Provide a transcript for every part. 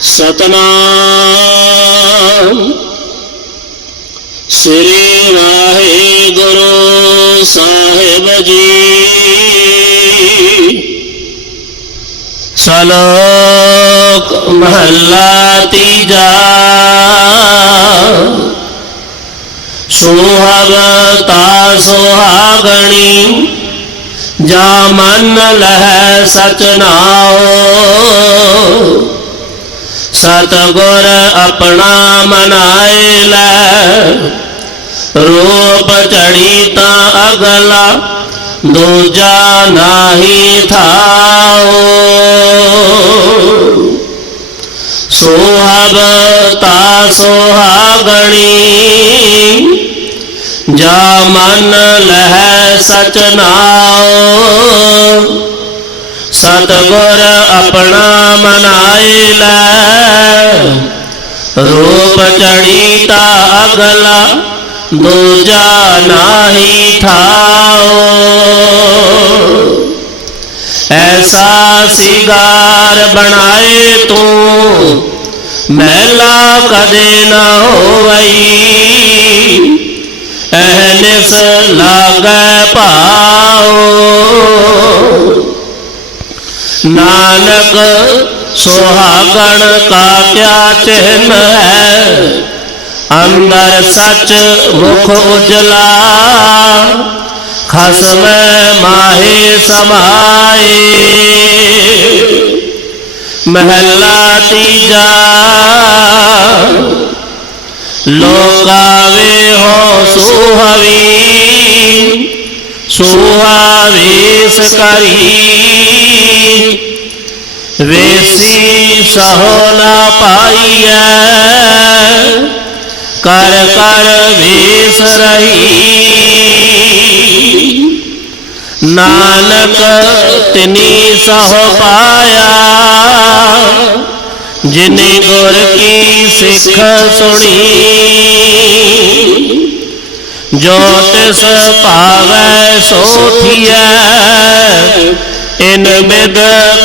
ਸਤਨਾਮ। ਸ੍ਰੀ ਵਾਹਿਗੁਰੂ ਸਾਹਿਬ ਜੀ। ਸਲੋਕ ਮਹੱਲਾ ਤੀਜਾ। ਸੁਹਵਤਾ ਸੁਹਾਗਣੀ, ਜਾ ਮਨ ਲਹਿ ਸਚ ਨਾਉ। ਸਤਗੁਰ ਆਪਣਾ ਮਨਾਏ ਲੈ। ਰੂਪ ਚੜੀ ਤਾਂ ਅਗਲਾ ਦੂਜਾ ਨਾਹੀ ਥਾਉ। ਸੋਹਬਤਾ ਸੋਹਾਗਣੀ, ਜਾ ਮਨ ਲਹਿ ਸਚ सतगुर अपना मनाइला। रूप चढ़ीता अगला, दूजा नाही थाओ। ऐसा सिगार बनाए तू, मैला कदे ना हो वही अहलिस लाग पाओ। नानक सुहागण का क्या चिन्ह है? अंदर सच मुख उजला, खसम माहे समाए महला तीजा, लोकावे हो सुहवी सुहावेश करी वेसी सहोला पाइया कर कर भेस रही। नानक तिनी सह पाया। जिन गुर की सिख सुनी। ज्योतिष पावे सोथिया ਇਨ ਬਿਦ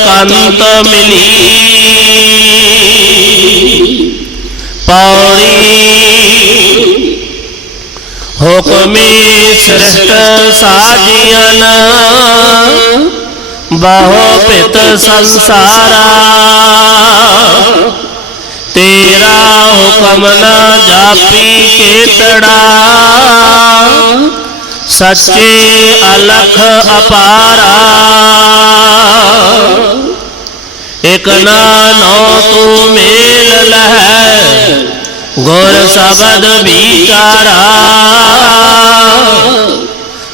ਕੰਤ ਮਿਲੀ। ਪੌੜੀ ਹੁਕਮੀ ਸ੍ਰਿਸ਼ਟ ਸਾਜੀਅਨ ਬਹੁ ਪਿਤ ਸੰਸਾਰਾ। ਤੇਰਾ ਹੁਕਮ ਨਾ ਜਾਪੀ ਕੇਤੜਾ। सच्चे अलख अपारा। एक नानो तू मेल लह, गुर शबद बिचारा।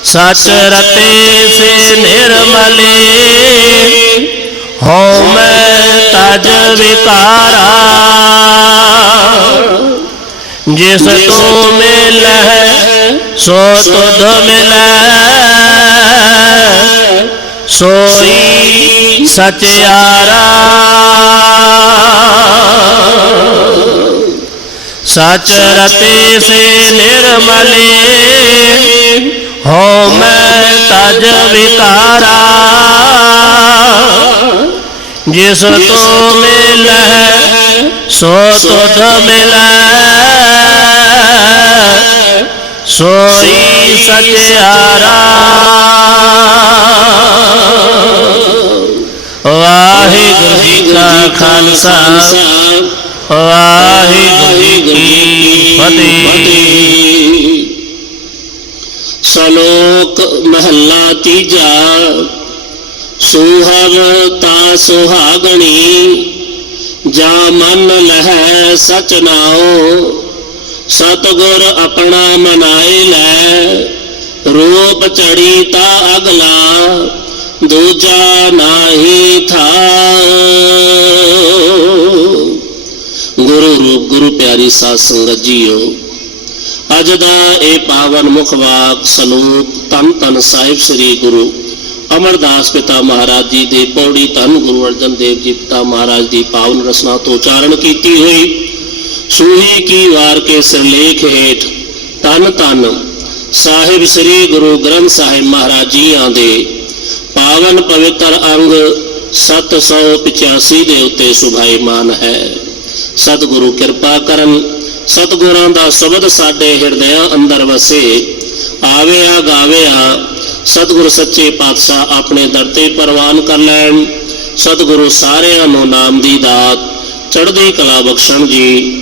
सच रते से निर्मले, हो मैं तज विकारा। जिस तू मिल लह सो तुध मिल सोई सचयारा सच रते से निर्मले हो मैं तज विकारा। जिस तो मिल सो तो तुध मिल सोई सत्यारा वाहिगुरु जी का खालसा। वाहिगुरु जी की फतेह। सलोक महला तीजा। सुहवता सुहागणी। जा मन लह सचनाओ ਸਤਗੁਰ ਆਪਣਾ ਮਨਾਏ ਲੈ, ਰੂਪ ਚੜੀ ਤਾ ਅਗਲਾ ਦੂਜਾ ਨਾਹੀ ਥਾ। ਗੁਰੂ ਰੂਪ, ਗੁਰੂ ਪਿਆਰੀ ਸਾਧ ਸੰਗਤ ਜੀਓ, ਅੱਜ ਦਾ ਇਹ ਪਾਵਨ ਮੁਖ ਵਾਕ ਸਲੋਕ ਤਨ ਤਨ ਸਾਹਿਬ ਸ੍ਰੀ ਗੁਰੂ ਅਮਰਦਾਸ ਪਿਤਾ ਮਹਾਰਾਜ ਜੀ ਦੇ ਪੌੜੀ ਧੰਨ ਗੁਰੂ ਅਰਜਨ ਦੇਵ ਜੀ ਪਿਤਾ ਮਹਾਰਾਜ ਦੀ ਪਾਵਨ ਰਸਨਾ ਤੋਂ ਉਚਾਰਨ ਕੀਤੀ ਹੋਈ। ਸੂਹੀ ਕੀ ਵਾਰ ਕੇ ਸਿਰਲੇਖ ਹੇਠ, ਤਨ ਤਨ ਸਾਹਿਬ ਸ੍ਰੀ ਗੁਰੂ ਗ੍ਰੰਥ ਸਾਹਿਬ ਮਹਾਰਾਜ ਜੀਆਂ ਦੇ ਪਾਵਨ ਪਵਿੱਤਰ ਅੰਗ 785 ਦੇ ਉੱਤੇ ਸੁਭਾਈਮਾਨ ਹੈ। ਸਤਿਗੁਰੂ ਕਿਰਪਾ ਕਰਨ, ਸਤਿਗੁਰਾਂ ਦਾ ਸ਼ਬਦ ਸਾਡੇ ਹਿਰਦਿਆਂ ਅੰਦਰ ਵਸੇ। ਆਵਿਆ ਗਾਵਿਆ, ਸਤਿਗੁਰ ਸੱਚੇ ਪਾਤਸ਼ਾਹ ਆਪਣੇ ਦਰ ਤੇ ਪ੍ਰਵਾਨ ਕਰ ਲੈਣ। ਸਤਿਗੁਰੂ ਸਾਰਿਆਂ ਨੂੰ ਨਾਮ ਦੀ ਦਾਤ, ਚੜ੍ਹਦੀ ਕਲਾ ਬਖਸ਼ਣ ਜੀ।